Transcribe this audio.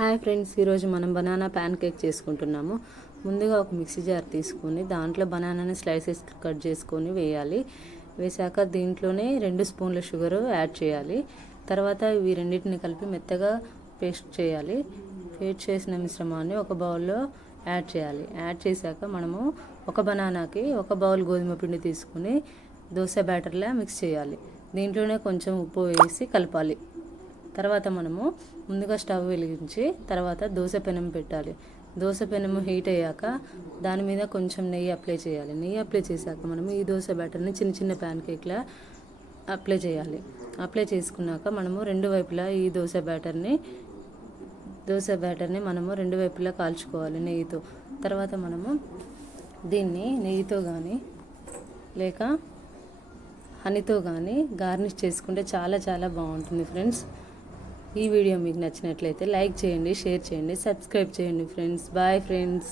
Hi friends, ఈరోజు మనం banana pan cake చేసుకుంటున్నాము. ముందుగా ఒక మిక్సీ జార్ తీసుకొని దాంట్లో బనానాని స్లైసెస్ కట్ చేసుకొని వేయాలి. వేసాక దీంట్లోనే 2 స్పూన్ల షుగర్ యాడ్ చేయాలి. తర్వాత ఇవి రెండింటిని కలిపి మెత్తగా పేస్ట్ చేయాలి. పేస్ట్ చేసిన మిశ్రమాన్ని ఒక బౌల్లో యాడ్ చేయాలి. యాడ్ చేశాక మనము ఒక బనానాకి 1 బౌల్ గోధుమ పిండి తీసుకుని దోశ బ్యాటర్లా మిక్స్ చేయాలి. దీంట్లోనే కొంచెం ఉప్పు వేసి కలపాలి. తర్వాత మనము ముందుగా స్టవ్ వెలిగించి తర్వాత దోశ పెనం పెట్టాలి. దోశ పెనము హీట్ అయ్యాక దాని మీద కొంచెం నెయ్యి అప్లై చేయాలి. నెయ్యి అప్లై చేశాక మనము ఈ దోశ బ్యాటర్ని చిన్న చిన్న ప్యాన్ కేక్లా అప్లై చేయాలి. అప్లై చేసుకున్నాక మనము రెండు వైపులా ఈ దోశ బ్యాటర్ని మనము రెండు వైపులా కాల్చుకోవాలి నెయ్యితో. తర్వాత మనము దీన్ని నెయ్యితో కానీ లేక హనీతో కానీ గార్నిష్ చేసుకుంటే చాలా బాగుంటుంది ఫ్రెండ్స్. ఈ వీడియో మీకు నచ్చినట్లయితే లైక్ చేయండి, షేర్ చేయండి, సబ్స్క్రైబ్ చేయండి ఫ్రెండ్స్. Bye friends.